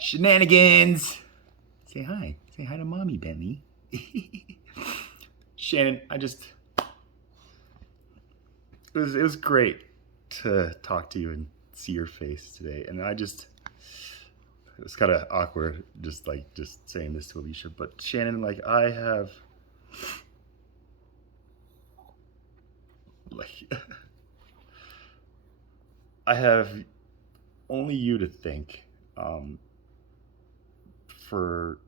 Shenanigans! Say hi. Say hi to mommy, Bentley. Shannon, it was great to talk to you and see your face today. And it was kind of awkward just saying this to Alicia. But Shannon, like, I have only you to thank um, for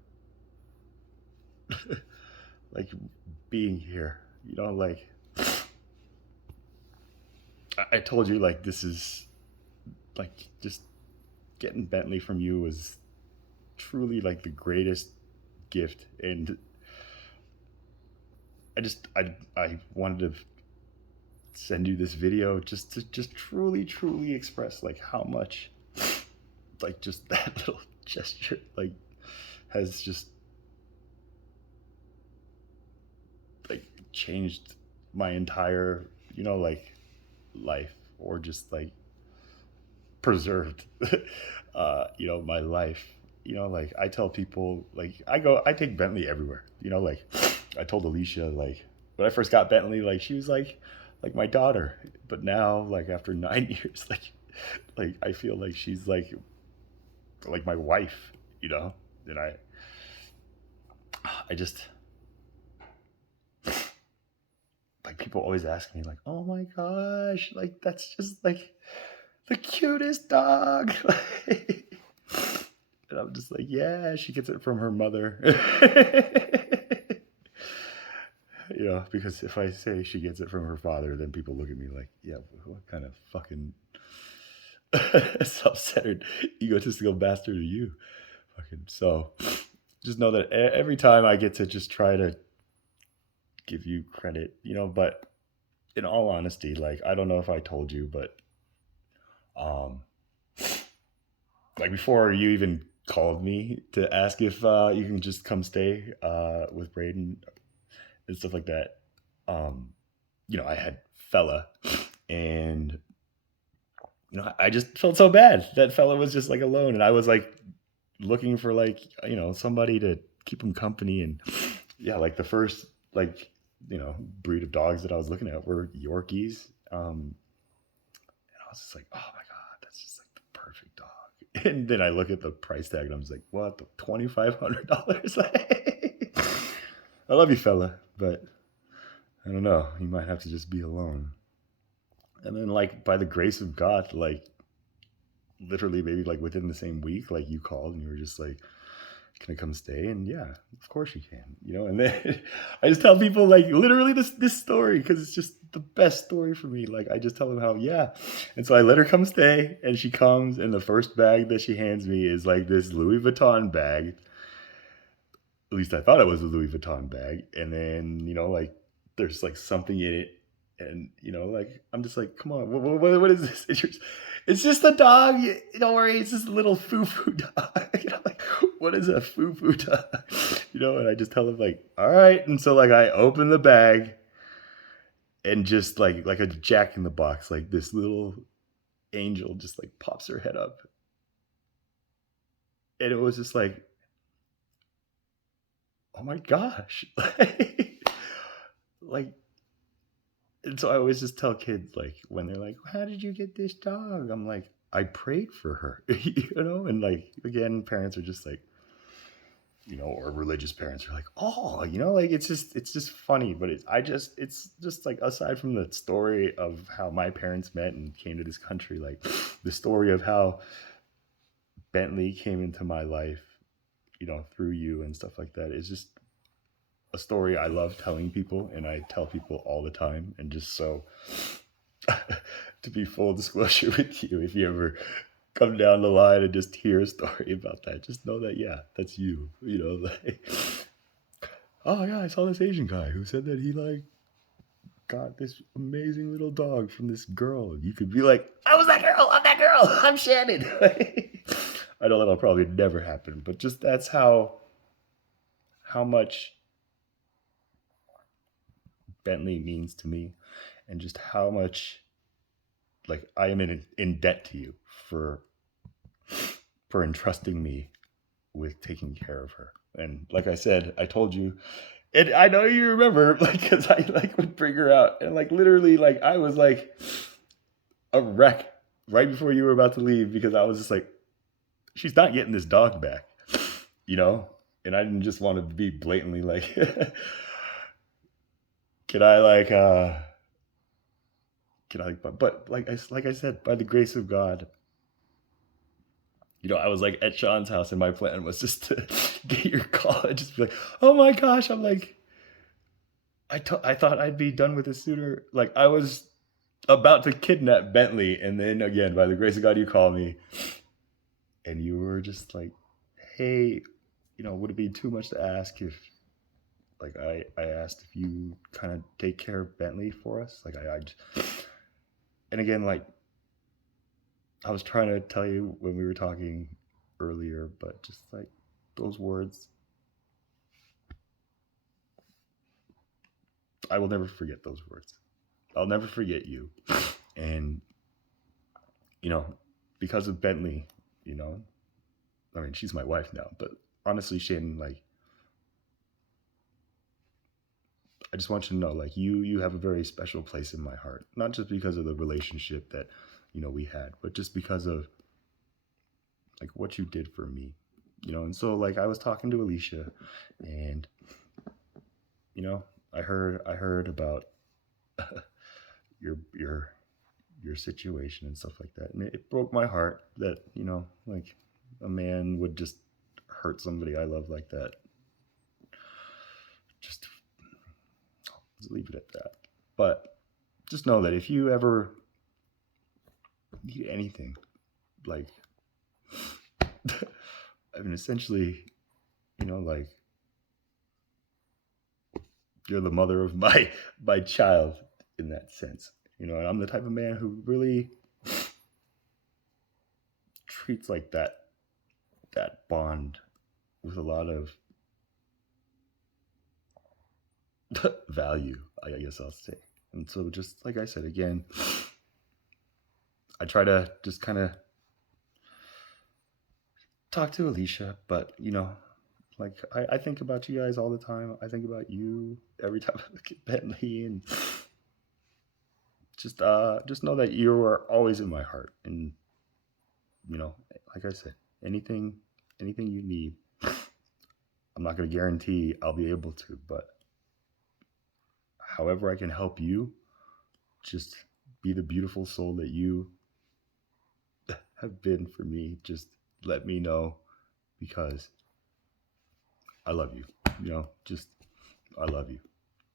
like being here. I told you like this is like just getting Bentley from you was truly like the greatest gift, and I wanted to send you this video just to just truly express like how much like just that little gesture like has just like changed my entire like life, or just like preserved my life. Like I tell people, like I take Bentley everywhere. Like I told Alicia, like when I first got Bentley, like she was like my daughter. But now, like after 9 years, like I feel like she's like my wife. And I just like, people always ask me like, oh my gosh, like that's just like the cutest dog. And I'm just like, yeah, she gets it from her mother. Because if I say she gets it from her father, then people look at me like, yeah, what kind of fucking self-centered, egotistical bastard are you? Fucking so. Just know that every time I get to just try to give you credit, but in all honesty, like I don't know if I told you, but um, like before you even called me to ask if you can just come stay with Braden and stuff like that. Um, I had fella, and I just felt so bad that fella was just like alone, and I was like looking for like somebody to keep him company. And yeah, like the first like breed of dogs that I was looking at were Yorkies. And I was just like, oh my god, that's just like the perfect dog. And then I look at the price tag and I'm just like, what, the $2,500? I love you, fella, but I don't know. You might have to just be alone. And then, like, by the grace of God, like, literally maybe like within the same week, like you called and you were just like, can I come stay? And yeah, of course you can. And then I just tell people like literally this story because it's just the best story for me. Like I just tell them how, yeah. And so I let her come stay, and she comes, and the first bag that she hands me is like this Louis Vuitton bag. At least I thought it was a Louis Vuitton bag. And then, like there's like something in it. And, like, I'm just like, come on, what is this? It's just a dog. Don't worry. It's just a little foo-foo dog. Like, what is a foo-foo dog? And I just tell him like, all right. And so like, I open the bag, and just like a Jack in the Box, like this little angel just like pops her head up. And it was just like, oh my gosh. Like, and so I always just tell kids, like, when they're like, how did you get this dog? I'm like, I prayed for her, and like, again, parents are just like, or religious parents are like, oh, like, it's just funny. But it's just like, aside from the story of how my parents met and came to this country, like the story of how Bentley came into my life, through you and stuff like that, is just a story I love telling people, and I tell people all the time. And just so to be full disclosure with you, if you ever come down the line and just hear a story about that, just know that, yeah, that's you. Like, oh yeah, I saw this Asian guy who said that he like got this amazing little dog from this girl. You could be like, I was that girl. I'm that girl. I'm Shannon. I know that'll probably never happen, but just that's how much Bentley means to me, and just how much like I am in debt to you for entrusting me with taking care of her. And like I said, I told you, and I know you remember, like, because I like would bring her out, and like literally, like I was like a wreck right before you were about to leave because I was just like, she's not getting this dog back, you know. And I didn't just want to be blatantly like, can I like, can I? But like I said, by the grace of God, I was like at Sean's house, and my plan was just to get your call and just be like, "Oh my gosh!" I'm like, I thought I'd be done with this sooner. Like I was about to kidnap Bentley, and then again, by the grace of God, you call me, and you were just like, "Hey, would it be too much to ask if, like, I asked if you kind of take care of Bentley for us? Like and again, like I was trying to tell you when we were talking earlier, but just like those words, I will never forget those words. I'll never forget you. And, you know, because of Bentley, you know, I mean, she's my wife now, but honestly, Shannon, like, I just want you to know, like, you have a very special place in my heart, not just because of the relationship that, we had, but just because of like what you did for me, and so like I was talking to Alicia, and I heard about your situation and stuff like that, and it broke my heart that like a man would just hurt somebody I love like that. Just leave it at that. But just know that if you ever need anything, like I mean, essentially, like you're the mother of my child in that sense. And I'm the type of man who really treats like that bond with a lot of value, I guess I'll say. And so just like I said again, I try to just kind of talk to Alicia, but like I think about you guys all the time. I think about you every time I look at Bentley, and just know that you are always in my heart. And like I said, anything you need, I'm not going to guarantee I'll be able to, but however I can help you, just be the beautiful soul that you have been for me. Just let me know, because I love you. Just I love you.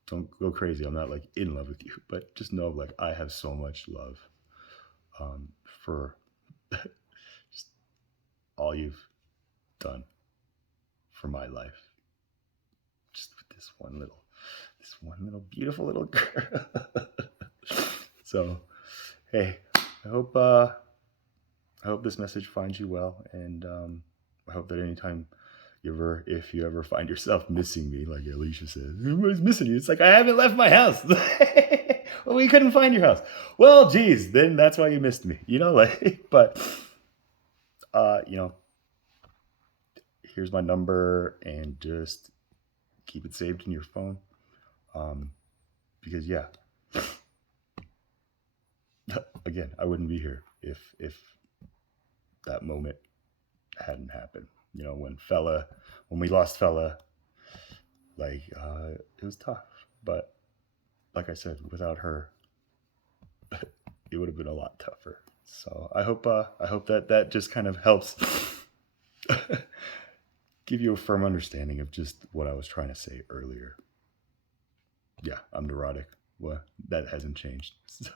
Don't go crazy. I'm not like in love with you, but just know like I have so much love for just all you've done for my life. Just with this one little beautiful little girl. So, hey, I hope this message finds you well, and I hope that anytime if you ever find yourself missing me, like Alicia says, everybody's missing you. It's like, I haven't left my house. Well, we couldn't find your house. Well, geez, then that's why you missed me. But here's my number, and just keep it saved in your phone. Because yeah, again, I wouldn't be here if that moment hadn't happened. When we lost Fella, like it was tough. But like I said, without her, it would have been a lot tougher. So I hope that just kind of helps give you a firm understanding of just what I was trying to say earlier. Yeah, I'm neurotic. Well, that hasn't changed. So.